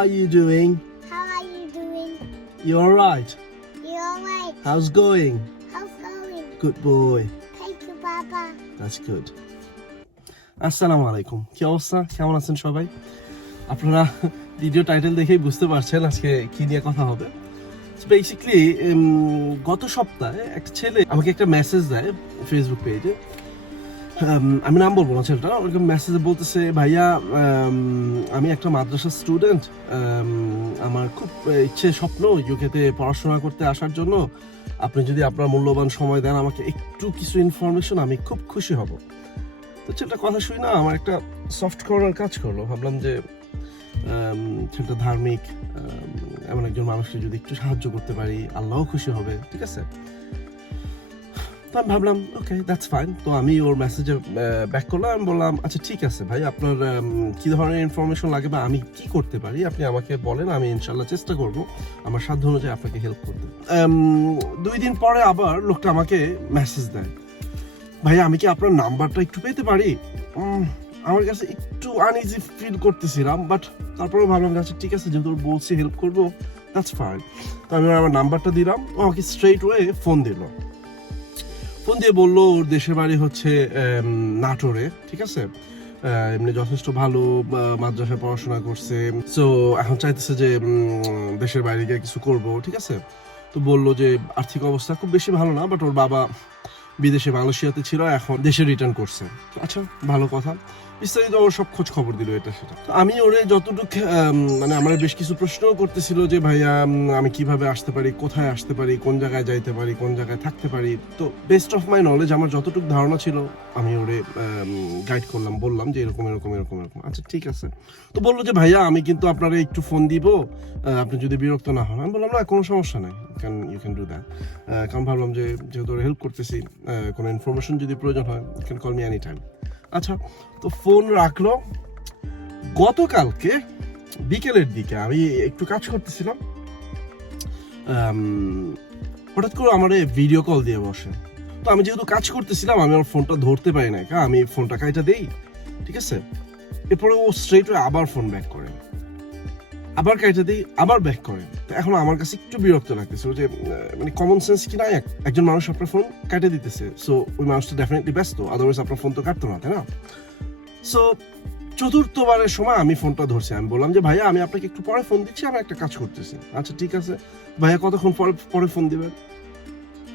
are you doing? How are you doing? You alright? You alright? How's going? How's going? Good boy. Thank you, Papa. That's good. আসসালামু আলাইকুম, কি অবস্থা, কেমন আছেন সবাই? আপনারা ভিডিও টাইটেল দেখেই বুঝতে পারছেন আজকে কি নিয়ে কথা হবে। বেসিক্যালি গত সপ্তাহে একটা ছেলে আমাকে একটা মেসেজ দেয় ফেসবুক পেজে। আমি নাম বলবো না ছেলেটা, ওরকম মেসেজে বলতেছে, ভাইয়া আমি একটা মাদ্রাসার স্টুডেন্ট, আমার খুব ইচ্ছে স্বপ্ন ইউকেতে পড়াশোনা করতে আসার জন্য। আপনি যদি আপনার মূল্যবান সময় দেন আমাকে একটু কিছু ইনফরমেশন, আমি খুব খুশি হব। তো ছেলেটা কথা শুই না আমার একটা সফট কর্নার কাজ করলো। ভাবলাম যে ছেলেটা ধার্মিক, এমন একজন মানুষকে যদি একটু সাহায্য করতে পারি আল্লাহও খুশি হবে, ঠিক আছে। তো আমি ভাবলাম ওকে দ্যাটস ফাইন। তো আমি ওর মেসেজে ব্যাক করলাম, আমি বললাম আচ্ছা ঠিক আছে ভাই, আপনার কি ধরনের ইনফরমেশন লাগে বা আমি কি করতে পারি আপনি আমাকে বলেন, আমি ইনশাল্লাহ চেষ্টা করব আমার সাধ্য অনুযায়ী আপনাকে হেল্প করতে। 2 দিন পরে আবার লোকটা আমাকে মেসেজ দেয়, ভাই আমি কি আপনার নাম্বারটা একটু পেতে পারি? আমার কাছে একটু আনইজি ফিল করতেছিলাম, বাট তারপরে ভাবলাম আচ্ছা ঠিক আছে, যেহেতু বলছি হেল্প করবো দ্যাটস ফাইন। তো আমি আমার নাম্বারটা দিলাম, ও আমাকে স্ট্রেট ওয়ে ফোন দিল। ফোন দিয়ে বললো ওর দেশের বাড়ি হচ্ছে নাটোরে, ঠিক আছে। এমনি যথেষ্ট ভালো মাদ্রাসায় পড়াশোনা করছে, সো এখন চাইতেছে যে দেশের বাইরে গিয়ে কিছু করবো, ঠিক আছে। তো বললো যে আর্থিক অবস্থা খুব বেশি ভালো না, বাট ওর বাবা বিদেশে মালয়েশিয়াতে ছিল, এখন দেশে রিটার্ন করছে। আচ্ছা ভালো কথা, বিস্তারিত ওর সব খোঁজ খবর দিল এটা সেটা। তো আমি ওরে যতটুকু মানে আমার বেশ কিছু প্রশ্নও করতেছিল যে ভাইয়া আমি কিভাবে আসতে পারি, কোথায় আসতে পারি, কোন জায়গায় যাইতে পারি, কোন জায়গায় থাকতে পারি। তো বেস্ট অফ মাই নলেজ আমার যতটুকু ধারণা ছিল আমি ওরে গাইড করলাম, বললাম যে এরকম এরকম এরকম এরকম। আচ্ছা ঠিক আছে। তো বললো যে ভাইয়া আমি কিন্তু আপনারা একটু ফোন দিব, আপনি যদি বিরক্ত না হন। আমি বললাম না কোনো সমস্যা নাই, ইউ ক্যান ডু দ্যাট। কারণ ভাবলাম যে যেহেতু ওরা হেল্প করতেছি, কোনো ইনফরমেশন যদি প্রয়োজন হয় you can call me any time. আচ্ছা, তো ফোন রাখলো। গতকালকে বিকেলের দিকে আমি একটু কাজ করতেছিলাম, হঠাৎ করে আমার ভিডিও কল দিয়ে বসে। তো আমি যেহেতু কাজ করতেছিলাম আমি আমার ফোনটা ধরতে পারি না, আমি ফোনটা কাইটা দেই, ঠিক আছে। এরপরে ও স্ট্রেট হয়ে আবার ফোন ব্যাক করে, আবার কাইটা দিই, আবার ব্যাক করে। তো এখন আমার কাছে একটু বিরক্ত লাগতেছে যে মানে কমন সেন্স কি নাই, একজন মানুষ আপনার ফোন কাটে দিতেছে, সো ওই মানুষটা ডেফিনেটলি ব্যস্ত, আদারওয়াইজ আপনার ফোন তো কাটতো না, তাই না। সো চতুর্থবারের সময় আমি ফোনটা ধরছি, আমি বললাম যে ভাইয়া আমি আপনাকে একটু পরে ফোন দিচ্ছি, আমি একটা কাজ করতেছি। আচ্ছা ঠিক আছে ভাইয়া, কতক্ষণ পরে ফোন দিবেন?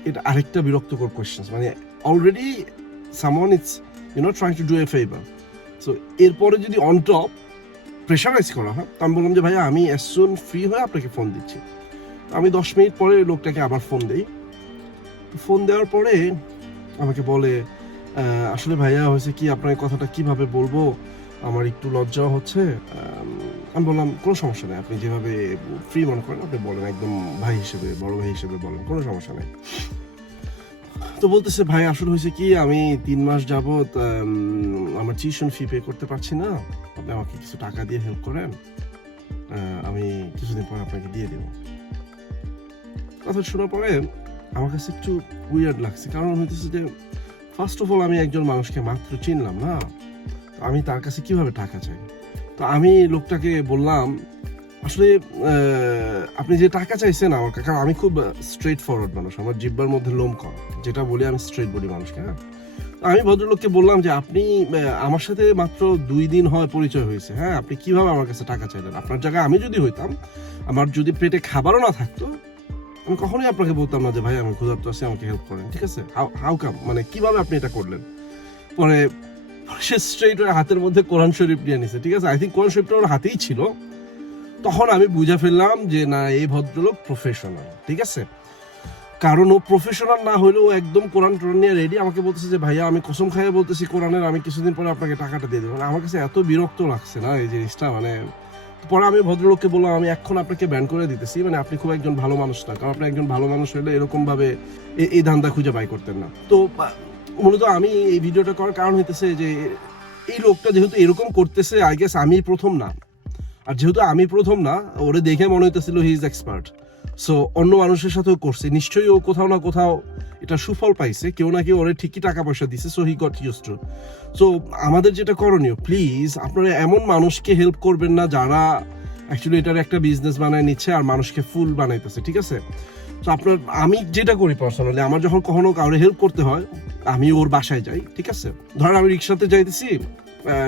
এটা আরেকটা বিরক্তকর কোয়েশ্চেন, মানে already someone is trying to do a favour, so এরপরে যদি অন টপ প্রেশারাইজ করা হয়। তো আমি বললাম যে ভাইয়া আমি অ্যাজ সুন ফ্রি হয়ে আপনাকে ফোন দিচ্ছি। আমি 10 মিনিট পরে লোকটাকে আবার ফোন দিই। ফোন দেওয়ার পরে আমাকে বলে আসলে ভাইয়া হয়েছে কি, আপনার কথাটা কিভাবে বলবো, আমার একটু লজ্জাও হচ্ছে। আমি বললাম কোনো সমস্যা নেই, আপনি যেভাবে ফ্রি মনে করেন আপনি বলেন, একদম ভাই হিসেবে, বড় ভাই হিসেবে বলেন, কোনো সমস্যা নেই। তো বলতেছে ভাই আসলে হয়েছে কি, আমি 3 মাস যাবত আমার টিউশন ফি পে করতে পারছি না, আপনি আমাকে কিছু টাকা দিয়ে হেল্প করেন, আমি কিছুদিন পর আপনাকে দিয়ে দেব। কথা শোনার পরে আমার কাছে একটু উইয়ার্ড লাগছে, কারণ হইতেছে যে ফার্স্ট অফ অল আমি একজন মানুষকে মাত্র চিনলাম না, আমি তার কাছে কিভাবে টাকা চাই। তো আমি লোকটাকে বললাম আসলে আপনি যে টাকা চাইছেন আমার, কারণ আমি খুব স্ট্রেট ফরওয়ার্ড মানুষ, আমার জিব্বার মধ্যে লোম কম, যেটা বলি আমি স্ট্রেট বলি মানুষকে। হ্যাঁ, আমি ভদ্রলোককে বললাম যে আপনি আমার সাথে মাত্র 2 দিন হয় পরিচয় হয়েছে, হ্যাঁ আপনি কিভাবে আমার কাছে টাকা চাইলেন? আপনার জায়গায় আমি যদি হইতাম, আমার যদি পেটে খাবারও না থাকতো, আমি কখনোই আপনাকে বলতাম না যে ভাই আমি ক্ষুধার্ত আছি, আমাকে হেল্প করেন, ঠিক আছে। হাউ কাম, মানে কিভাবে আপনি এটা করলেন? পরে সে স্ট্রেট হাতের মধ্যে কোরআন শরীফ নিয়ে নিছে, ঠিক আছে। আই থিঙ্ক কোরআন শরীফটা ওর হাতেই ছিল। তখন আমি বুঝে ফেললাম যে না, এই ভদ্রলোক প্রফেশনাল, ঠিক আছে। কারণ ও প্রফেশনাল না হলেও একদম কোরআন টোরআন নিয়ে রেডি, আমাকে বলতেছে যে ভাইয়া আমি কসম খাইয়ে বলতেছি কোরআনের, আমি কিছুদিন পরে আপনাকে টাকাটা দিয়ে দেবো। মানে আমার কাছে এত বিরক্ত লাগছে না এই জিনিসটা, মানে পরে আমি ভদ্রলোককে বললাম আমি এখন আপনাকে ব্যান করে দিতেছি, মানে আপনি খুব একজন ভালো মানুষ না, কারণ আপনি একজন ভালো মানুষ হলে এরকম ভাবে এই ধান্দা খুঁজে বাই করতেন না। তো মূলত আমি এই ভিডিওটা করার কারণ হইতেছে যে এই লোকটা যেহেতু এরকম করতেছে, আই গেস আমি প্রথম না, আর যেহেতু আমি প্রথম না, ওরে দেখে মনে হইতেছিল হি ইজ এক্সপার্ট, সো অন্য মানুষের সাথেও করছে, নিশ্চয়ই ও কোথাও না কোথাও এটা সুফল পাইছে, কেউ না কেউ ওরে ঠিকই টাকা পয়সা দিছে, so he got used to. So আমাদের যেটা করণীয়, প্লিজ আপনারা এমন মানুষকে হেল্প করবেন না যারা অ্যাকচুয়ালি এটার একটা বিজনেস বানায় নিচ্ছে আর মানুষকে ফুল বানাইতেছে, ঠিক আছে? তো আপনার আমি যেটা করি পার্সোনালি, আমার যখন কখনো কাউরে হেল্প করতে হয় আমি ওর বাসায় যাই, ঠিক আছে? ধরেন আমি রিক্সাতে যাইতেছি,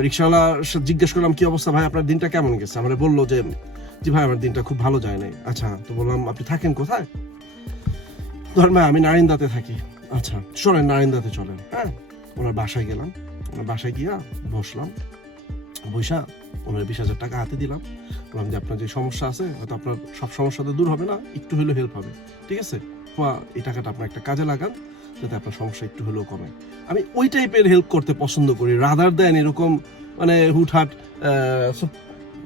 রিক্সাওয়ালা জিজ্ঞেস করলাম কি অবস্থা ভাই, আপনার দিনটা কেমন গেছে? আমার বললো যে জি ভাই আমার দিনটা খুব ভালো যায় নাই। আচ্ছা, তো বললাম আপনি থাকেন কোথায়? ধরেন ভাই আমি নারিন্দাতে থাকি। আচ্ছা চলেন নারিন্দাতে চলেন, হ্যাঁ? ওনার বাসায় গেলাম, ওনার বাসায় গিয়া বসলাম, বৈশা ওনার 20,000 টাকা হাতে দিলাম, বললাম যে আপনার যে সমস্যা আছে হয়তো আপনার সব সমস্যা তো দূর হবে না, একটু হলেও হেল্প হবে, ঠিক আছে? বা এই টাকাটা আপনার একটা কাজে লাগান যাতে আপনার সমস্যা একটু হলেও কমে। আমি ওই টাইপের হেল্প করতে পছন্দ করি, রাদার দেন এরকম মানে হুটহাট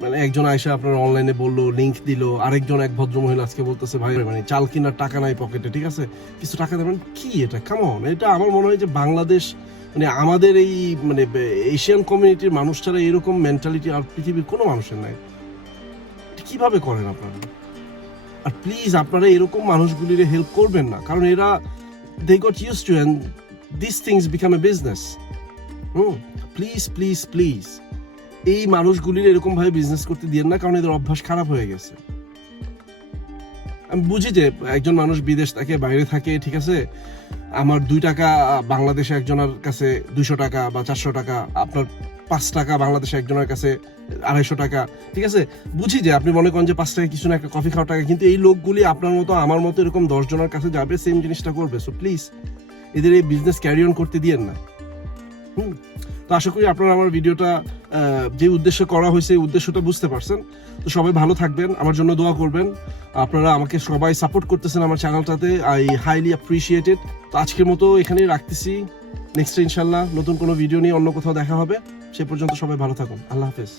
মানে একজন আয়সা আপনার অনলাইনে বললো, লিঙ্ক দিল, আরেকজন এক ভদ্রমহিলা আজকে বলতেছে ভাই মানে চাল কেনার টাকা নাই পকেটে, ঠিক আছে, কিছু টাকা দেবেন। কি এটা, কামন? এটা আমার মনে হয় যে বাংলাদেশ মানে আমাদের এই মানে এশিয়ান কমিউনিটির মানুষ ছাড়া এরকম মেন্টালিটি আর পৃথিবীর কোনো মানুষের নাই। কিভাবে করেন আপনারা? আর প্লিজ আপনারা এরকম মানুষগুলির হেল্প করবেন না, কারণ এরা they got used to and these things become a business. Please please please এই মানুষগুলির এরকম ভাবে বিজনেস করতে দিয়েন না, কারণ এদের অভ্যাস খারাপ হয়ে গেছে। আমি বুঝি যে একজন মানুষ বিদেশ থাকে, বাইরে থাকে, ঠিক আছে, আমার 2 টাকা বাংলাদেশে একজনের কাছে 200 টাকা বা 400 টাকা, আপনার 5 টাকা বাংলাদেশে একজনের কাছে 250 টাকা, ঠিক আছে? বুঝি যে আপনি মনে করেন যে 5 টাকা কিছু না, একটা কফি খাওয়ার টাকা, কিন্তু এই লোকগুলি আপনার মতো আমার মতো এরকম 10 জনের কাছে যাবে, সেম জিনিসটা করবে। সো প্লিজ এদের এই বিজনেস ক্যারি অন করতে দিয়েন না। তো আশা করি আপনারা আমার ভিডিওটা যে উদ্দেশ্য করা হয়েছে এই উদ্দেশ্যটা বুঝতে পারছেন। তো সবাই ভালো থাকবেন, আমার জন্য দোয়া করবেন। আপনারা আমাকে সবাই সাপোর্ট করতেছেন আমার চ্যানেলটাতে, আই হাইলি অ্যাপ্রিসিয়েটেড। তো আজকের মতো এখানেই রাখতেছি, নেক্সট ইনশাল্লাহ নতুন কোনো ভিডিও নিয়ে অন্য কোথাও দেখা হবে। সে পর্যন্ত সবাই ভালো থাকুন, আল্লাহ হাফেজ।